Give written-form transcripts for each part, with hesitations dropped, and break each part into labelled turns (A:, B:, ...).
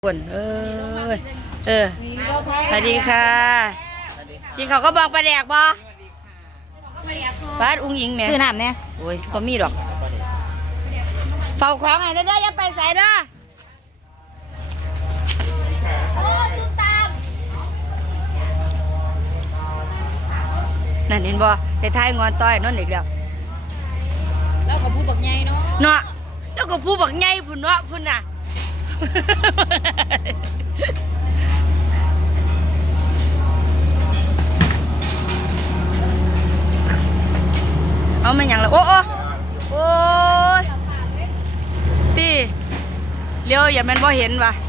A: คนสวัสดีค่ะกินเขาก็บอกปลาแดกบอบ้านอุ้งอิงแม่
B: ซื้อน้ำเนี่ย
A: โอ้ยก็มีดอกเฝ้าของไงได้อย่าไปใส่เด้อนั่นเห็นบ่ได้ทายงอนต้อยนั่นอีกแล้ว
B: แล้วก็ผู้บักใหญ่เนาะ
A: แล้วก็ผู้บักใหญ่พุ่นเนาะพุ่นน่ะเอาไม่ยังแล้วโอ้ยตีเลี้ยวอย่ามันบ่เห็นวะ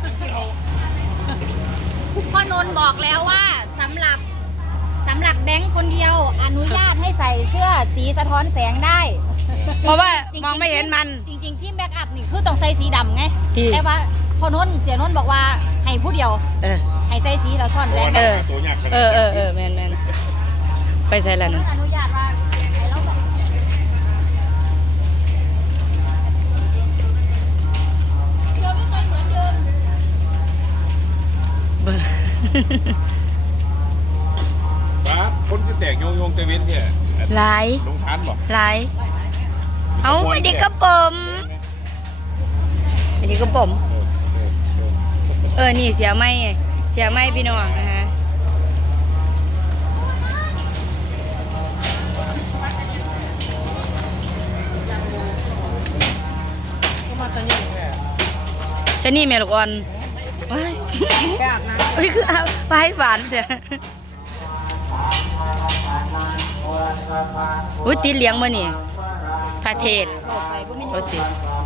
B: พ่อนนท์บอกแล้วว่าสำหรับแบงค์คนเดียวอนุญาตให้ใส่เสื้อสีสะท้อนแสงได้
A: เพราะว่ามองไม่เห็นมัน
B: จริงๆที่แบ็กอัพนี่คือต้องใส่สีดำไงแต่ว่าพ่อนนท์เสียนนท์บอกว่าให้ผู้เดียวให้ใส่สีสะท้อนแสงได้
A: แมนไปใส่แล้วนะ
B: อนุญาตว่าให้เราเดิมไม่เคยเหมือนเดิม
C: คนที่แตกโยงเตวินเนี่ย
A: หลาย
C: ลงทันบ่
A: หลายเอาไม่ได้กระผมไม่ได้กระผมนี่เสียไม่พี่น้องนะฮะชะนี่เมลกอนว้ายคือเอาไปหวานเถอะอุ้ยตีเลี้ยงมานี่ประเทศประเทศ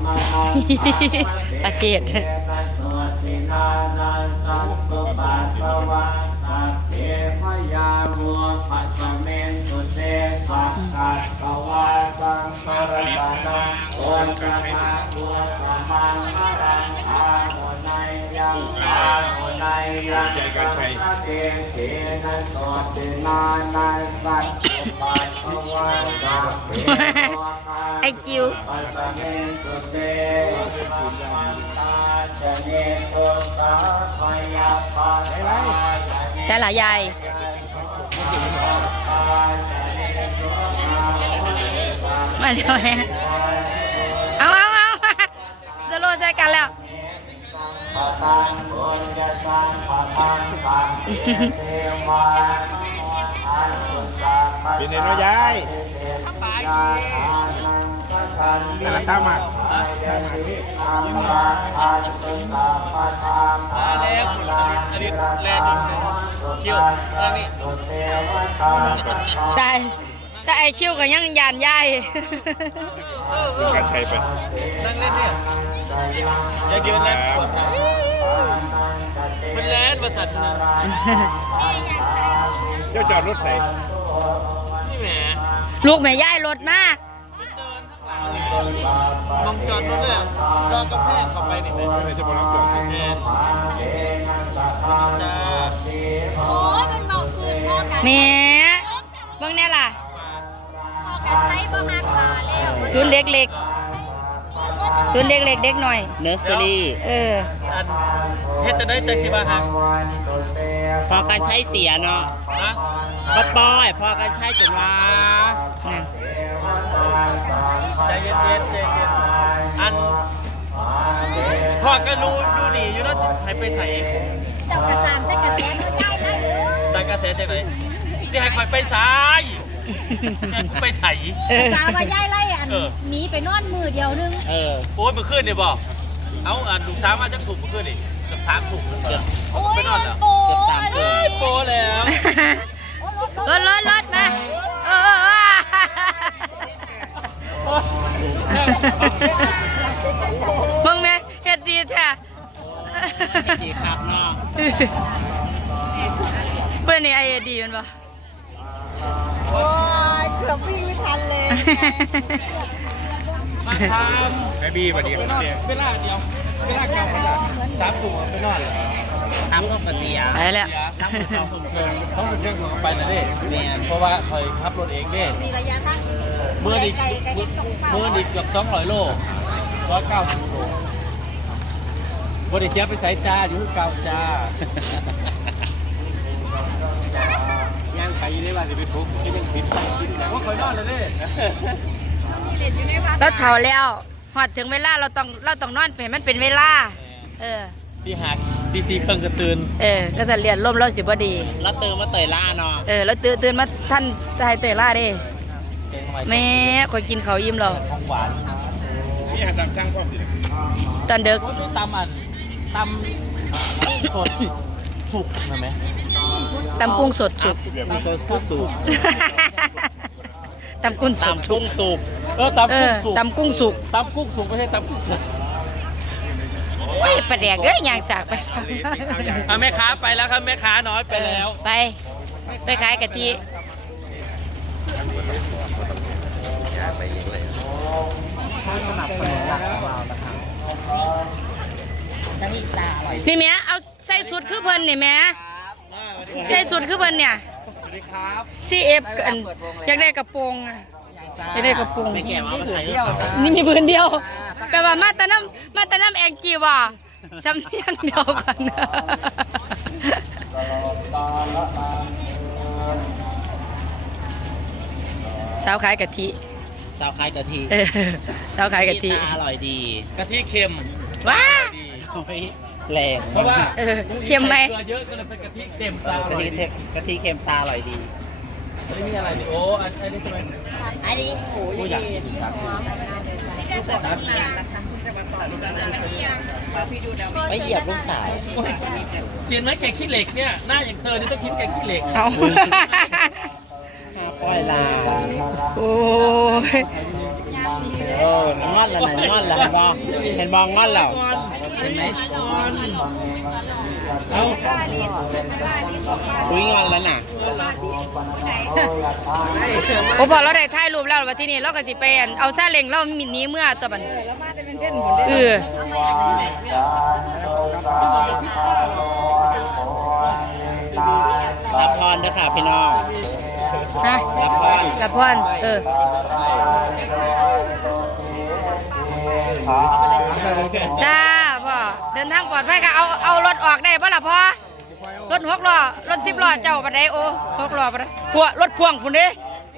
A: ไอจิวใช่หรอยายมาเร็วเนี่ยเอาสโลว์ใส่กันแล้ว
C: เป็นไงน้อยยายแต่ข้ามา
D: แล้วอดีตแลนด์คิวอันนี้
A: แต่ไอคิวกับยังยานยาย
C: ดูการใช้ไป
D: นั่งเล่นเนี่ยจะยืนเล่นปวดมันแลนด์ประสันนะ
C: เจ้าจอดรถใส่
D: นี่แหม
A: ลูกแม่ยายรถมา
D: มองจอดรถเลยรอกระแพงเข้าไปนี่เลย
C: จะมารับจอด
D: แมนจ้า
B: โอ้ยเป็นเมาคืนพ่อกัน
A: เนี่ยเบิ่งเนี่ยล่ะ
B: พ่อกันใช้บ่หักลาแล้ว
A: ศูนย์เด็กเล็กเด็กหน่อย
E: เนอร์เซอรี่
D: เฮ็ดจะได้จากที่บ้านฮัก
E: พอการใช้เสียเนาะ
D: ฮะ
E: ก็ป้อยพอการใช้จนว่า
D: ใจเย็นอันพ่อก็รู้ดูดีอยู่แล้วให้ไปใส่
B: เจ้ากระซามใส่กระแสมันได้ได้
D: ใส่กระแสจากไหนที่ให้คอยไปใส่ให้กูไปใส่
B: สาวว่าย้ายไล่หนีไปนอนมือเดียวนึง
D: โอ้ยเมื่อคืนเนี่ยบอกเอาลูกสาวมาจังถูกเมื่อคืนนี่เกือบ3 ถุงไปนอนแล้ว
E: เกือบ3 ถุง
D: โปแล้ว
A: รถมามึงแม่เฮ็ดดีแท้
E: ดีครับเนาะ
A: เพื่อนนี่ไอดีมันปะ
B: โอ้ยเกือบวิ่งไม่ทันเลย
D: มาทำ
C: ไอบี้วันนี้
D: เวลาเดียวเวลากลางวัน3 ถุงไปนอนเลย
E: ทำก็กระเสีย
A: ไปแล้ว
E: ทำก็2 ถุงครึ่ง
D: 2 ถุงครึ่งไปนะดิเพราะว่าคอยขับรถเองดิ
B: มีระยะทาง
D: เมื่ออีกเกือบ200 โล190 โลบริเซียไปใส่จ้าอยู่เก่าจ้าย่างไปได้ว่าจะไปพบที่ยังผิดว่าคอยนอนเลยเนี่ย
A: เราเฒ่าแล้วฮอดถึงเวลาเราต้องนอนไปให้มันเป็นเวลา
D: ที่หักที่ซีเครื่องกระตือน
A: ก็จะเรียนร่มเราสิบ่ดี
E: แล้วตื่นมาเตยล่าเนาะ
A: แล้วตื่นมาท่านจะให้เตยล่าดิแม่คอยกินเขายิ้มเรา
D: ของหวาน
C: นี่หันตามช่างความสิ
A: ตอนเด็ก
D: ตำสดสุกใช่ไหม
A: ตำกุ้งสดสุก
E: กุ้งสดกุ้งสุก
A: ตำกุ้งสุก
E: ตำกุ้งสุก
A: ตำกุ้งสุก
D: ตำกุ้งสุกไม่ใช่ตำกุ้งสด
A: โอ้ยประแดกอย่างสากไป
D: แม่ค้าไปแล้วครับแม่ค้าน้อยไปแล้ว
A: ไปขายกะทินี่แม่เอาใส่สุดคือเพิ่นนี่แม่ใส่สุดคือเพิ่นเนี่ยCF อยากได้กระโปรงอยากได้กระโปรง
E: ไม่แก่มาใส่
A: นี่มีพื้นเดียวแปลว่ามาตะน้ำแองจีว่ะสำเนียงเดียวกันสาวขายกะทิ
E: สาวขายกะทิ
A: สาวขายกะทิ
E: อร่อยดี
D: กะทิเค็ม
A: ว้า
E: แรง
D: เพราะว่า
A: เค็มไหม
D: เยอะก็เลยเป็นกะทิเค็มตาอร่อย
E: กะทิเค็มตาอร่อยดี
D: ไม่มีอะไรนี่โอ้อันนี้ใช่ไหม
E: อันนี้โอ้ยอยากกินไม่เหยียบลูกสาย
D: กินไหมแกขี้เหล็กเนี่ยหน้าอย่างเธอนี่ต้องกินแกขี้เหล็ก
A: เอา
E: ปล่อยลา
A: โอ้ย
E: งอนแล้วนะงอนแล้วเห็นบองงอนแล้วเห็นไหมอุ้ยงอนแล้วน่ะ
A: พอเราได้ถ่ายรูปแล้ววันที่นี่เราก็สิไปเอาซาเล้งเรามินี้เมื่อตัวบัน
E: รับพรด้วยค่ะพี่น้องรับพร
A: จ้าพ่อเดินทางปลอดภัยค่ะเอารถออกได้ป่ะล่ะพ่อรถ6 ล้อรถ10 ล้อเจ้าบันไดโอ้6 ล้อบันไดพวกรถพ่วงพุ่นเด้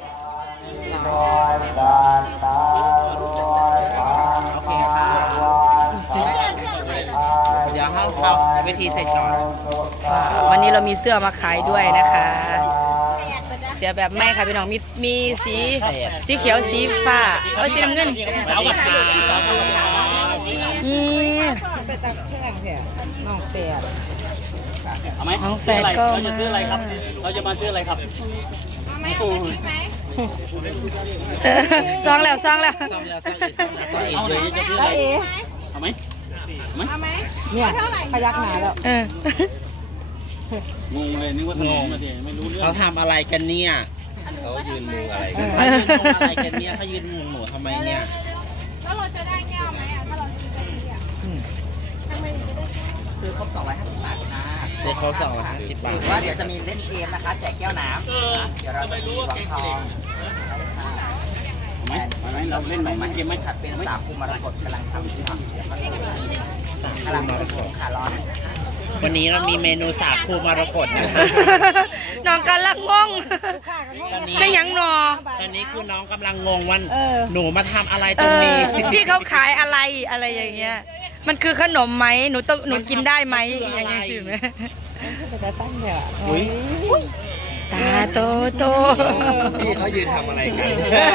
E: เดี๋ยวเข้าเวทีเสร็จก่อน
A: วันนี้เรามีเสื้อมาขายด้วยนะคะเสื้อแบบไม่ค่ะพี่น้องมีสีเขียวสีฟ้าสีน้ำเงินนี่
F: ไปตักเครื่องเถอะน้องแฝด
A: น้องแฝดก็
D: เราจะซื้ออะไรครับเราจะมาซื้ออะไรครับ
A: ซองแล้ว
D: เอาเลยจะซื้ออะไรเอาไหม
F: เนี่ยพยักหน้าแล้ว
D: งงเลยนึกว่าสมองมาดิไม่รู้เรื่อง
E: เขาทำอะไรกันเนี่ย
C: เขายืนมุงอะไร
E: กันเขายืนมุงอะไรกันเนี่ยเขายืนมุงหนูทำไมเนี่ย
F: แล้วเราจะได้แก้วไหมถ้าเราซื้อไปเนี่ย
E: ซื้อครบ250 บาทนะซื้อครบ250 บาท
F: ว่าเดี๋ยวจะมีเล่นเกมนะคะแจกแก้วน้ำเดี๋ยวเราจะมีวังทอง
D: ไหมเราเล่นไหมเกมไหม
F: ขัดเป็นสาคูมรกตกำลังทำกำลังขาร้อน
E: วันนี้เรามีเมนูสาคูมรกตนะ
A: น้องกำลังงงไม่ยังนอ
E: ตอนนี้คือน้องกำลังงงว่าหนูมาทำอะไรตรงนี้
A: พี่เขาขายอะไรอย่างเงี้ยมันคือขนมไหมหนูกินได้ไหมอย่างเงี้ยสิไหมตาโต
D: พี่เขายืนทำอะไรกัน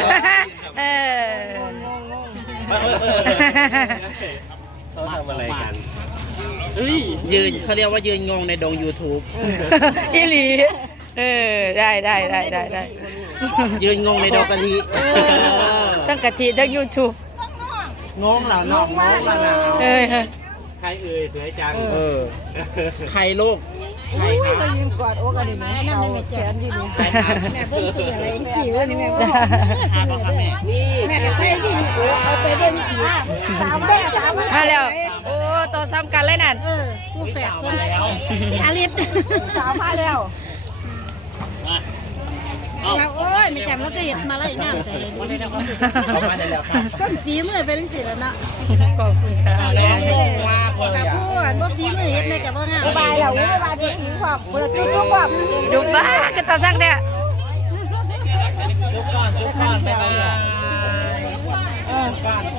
D: เขาทำอะไรกัน
E: ยืนเขาเรียกว่ายืนงงในดง YouTube
A: อีหลีได้
E: ยืนงงในดงกะทิ
A: ทั้งกะทิทั้ง YouTube
E: งงเหล่าน้องงงแล้วนะ
D: ใครเสือจัง
E: ใครลูกใครครับ
F: ก็ยืนกอดโอ้กันดิแม่นั่งในแขนดิแม่เบิ้งสื่ออะไรกี่วันนี้แม่ก็แม่ใครดิเอาไปเบิ้งกี่3
A: มาแล้วโอ้โตซ้ำกันเลยนั่น
F: ผู้แฝดอาลิศสาวมาแล้วเราโอ้ยไม่จำแล้วก็เห็นมาไล่งามใจ
E: เข้ามาได้แล้วครับ
F: ต้นฝีมือเป็นจังซี่แล้วเนาะ
A: ขอบคุณค่ะ
E: แรงงงมากเลย
F: กับ
E: อ่ะ
F: ผู้บ่ฝีมือเฮ็ดได้กับบ่งามบายแล้วบายพี่ความบ่จุ๊บความ
A: ดูบ้ากันตาสักเนี่ย
E: จุ๊บก่อนบ๊ายบายจุ๊บก่อน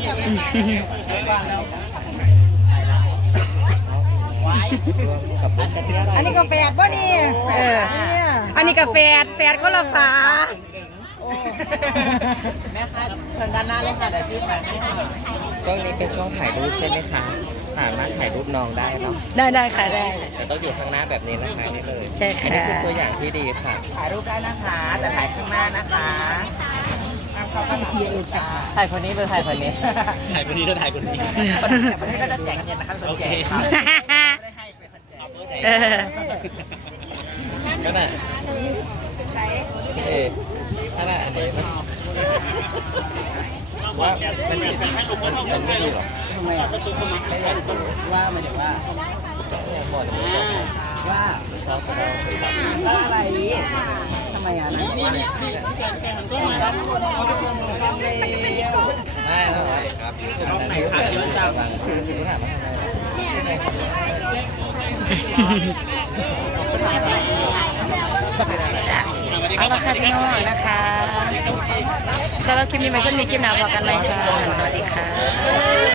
E: แล้ว
F: อันนี้ก็แฝดบ่นี่
A: อันนี้กาแฟก็ละฝา
E: แม่คะเชิญด้านหน้าเลยค่ะเดี๋ยวพี่ถ่ายให้ค่ะ
G: ช่วงนี้เป็นช่วงถ่ายรูปใช่ไหมคะสามารถถ่ายรูปน้องได้เนาะ
A: ได้ค่ะได้
G: แต่ต้องอยู่ข้างหน้าแบบนี้นะคะนี่เลย
A: ใช่ค่ะ
G: อันนี้คือตัวอย่างที่ดีค่ะ
E: ถ่ายรูปได้นะคะแต่ถ่ายข้างหน้านะคะถ่ายคนนี้หรือถ่ายคนนี้ ถ่ายคนนี้หรือถ่ายคนนี้คนนี้ก็จะแจกเงินนะครับโอเคครับ
A: เออ
G: ก็น่ะถ้าน่ะอันนี้นะว่ามันไม่ดีหรอ
E: ว่ามันเดี๋ยวว่า
G: เนี่ยหมด
E: ว่า
G: ชอบเรา
E: แล้วอะไรทำไมอ่ะนั่นว่าต้องเลย
G: ได้แล้วครับ
E: น้องไหนครับเยอะจัง
A: เอาละค่ะพี่น้องนะคะสำหรับคลิปนี้มาสั้นนี้คลิปหน้าพอกันไหมค่ะสวัสดีค่ะ